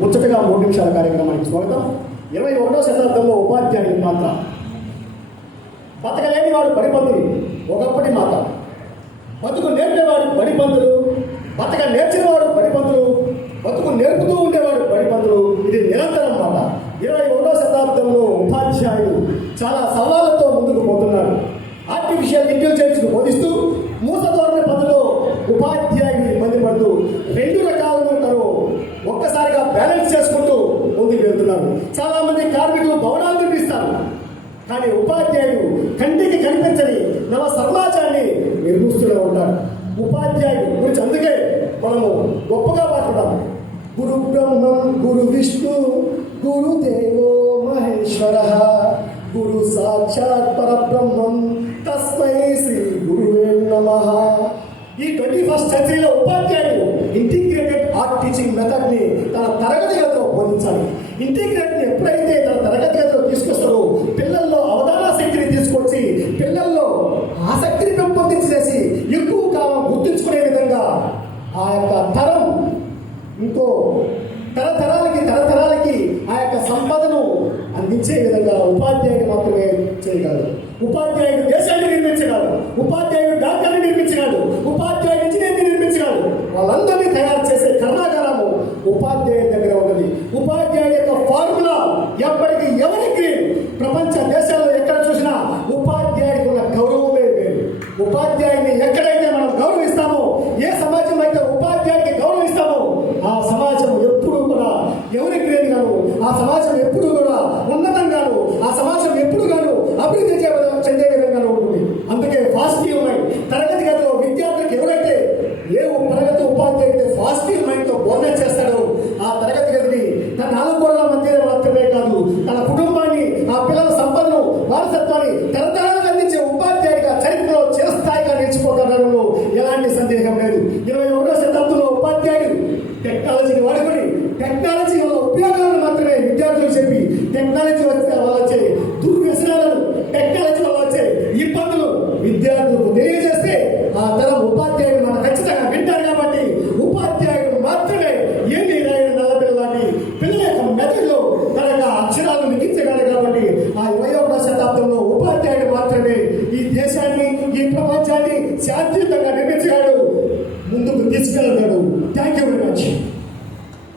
ముచ్చటగా 3 నిమిషాల కార్యక్రమానికి స్వాగతం. 21వ శతాబ్దంలో ఉపాధ్యాయుని పాత్ర. బతకలేని వాడు బడిపంతులు ఒకప్పటి మాట. బతుకు నేర్పేవాడు బడిపంతులు, బతక నేర్చినవాడు బడిపంతులు, బతుకు నేర్పుతూ ఉండేవాడు బడిపంతులు. ఇది నిరంతరం మాట. 21వ శతాబ్దంలో ఉపాధ్యాయుడు చాలా సవాళ్లతో ముందుకు పోతున్నాడు. ఆర్టిఫిషియల్ ఇంటెలిజెన్స్ను బోధిస్తూ మూసధోరణి పద్ధతిలో ఉపాధ్యాయుని ఇబ్బంది పడుతూ 2 రకాలను తను ఒక్కసారిగా బ్యాలెన్స్ చేసుకుంటూ ముందుకు వెళ్తున్నారు. చాలా మంది కార్మికులు భవనాలు నిర్మిస్తారు, కానీ ఉపాధ్యాయుడు కంటికి కనిపించని నవ సమాజాన్ని నిర్మిస్తూనే ఉంటాడు. ఉపాధ్యాయుడు గురించి అందుకే మనము గొప్పగా మాట్లాడాం. గురు బ్రహ్మం గురు విష్ణు గురుదేవో మహేశ్వర గురు సాక్షాత్ పరబ్రహ్మం తస్మై శ్రీ గురువే నమః. ఈ 21st సెంచరీలో ఉపాధ్యాయుడు ఇంటిగ్రేటెడ్ ఆర్ట్ టీచింగ్ మెథడ్ని తన తరగతి గదిలో బోధించాలి. ఇంటిగ్రేట్ని ఎప్పుడైతే తన తరగతి గదిలో తీసుకొస్తారో పిల్లల్లో అవగాహన శక్తిని తీసుకొచ్చి పిల్లల్లో ఆసక్తిని పెంపొందించి చేసి ఎక్కువ కాలం గుర్తుంచుకునే విధంగా ఆ యొక్క తరం ఇంకో తరతరాలకి ఆ యొక్క సంపదను అందించే విధంగా ఉపాధ్యాయుడు మాత్రమే చేయగలరు. ఉపాధ్యాయుడు దేశాన్ని నిర్మించగలడు, ఉపాధ్యాయుడు డాక్టర్ని నిర్మించగలడు, ఉపాధ్యాయుడు ఇంజనీర్ని నిర్మించగలడు. వాళ్ళందరినీ తయారు చేసే కర్మాగారము ఉపాధ్యాయుడి దగ్గర ఉన్నది. ఉపాధ్యాయుడి యొక్క ఫార్ములా ఎప్పటికీ ఎవరికి ప్రపంచ దేశాల్లో ఎక్కడ చూసినా ఉపాధ్యాయుడికి ఉన్న గౌరవమే వేరు. ఉపాధ్యాయుడిని ఎక్కడైతే మనం గౌరవిస్తామో, ఏ సమాజం అయితే ఉపాధ్యాయుడికి గౌరవిస్తామో ఆ సమాజం ఎప్పుడు కూడా ఎవరికి లేనిగాను, ఆ సమాజం ఎప్పుడు కూడా ఉన్నతంగాను, ఆ సమాజం ఎప్పుడు గాను అభివృద్ధి చెందే విధంగాను ఉంటుంది. అందుకే పాజిటివ్ మైండ్ తరగతి గదిలో విద్యార్థులకు ఎవరైతే ఏ తరగతి ఉపాధ్యాయుడు పాజిటివ్ మైండ్తో బోధన చేస్తాడో ఆ తరగతి గదిని తన 4 గోడల మధ్య మాత్రమే కాదు, తన కుటుంబాన్ని, ఆ పిల్లల సంపదను, వారసత్వాన్ని తరతరాలకు అందించే ఉపాధ్యాయుడిగా చరిత్రలో చిరస్థాయిగా నిలిచిపోతాడనడంలో ఎలాంటి సందేహం లేదు. 21వ శతాబ్దంలో ఉపాధ్యాయుడు టెక్నాలజీని వాడుకొని టెక్నాలజీ వల్ల ఉపయోగాలను మాత్రమే విద్యార్థులకు చెప్పి టెక్నాలజీ వల్ల వచ్చే దుర్వ్యసనాలను, టెక్నాలజీ వల్ల వచ్చే ఇబ్బందులు విద్యార్థులకు తెలియజేస్తే ఆ తరం ఉపాధ్యాయుడు మనం ఖచ్చితంగా వింటారు. కాబట్టి ఉపాధ్యాయుడు మాత్రమే ఏంటి రాయడం నల్లపిల్లలాంటి పిల్లల యొక్క మెదడులో తన యొక్క అక్షరాలను లిఖించగలడు. కాబట్టి ఆ 21వ శతాబ్దంలో ఉపాధ్యాయుడు మాత్రమే ఈ దేశాన్ని, ఈ ప్రపంచాన్ని శాంతియుతంగా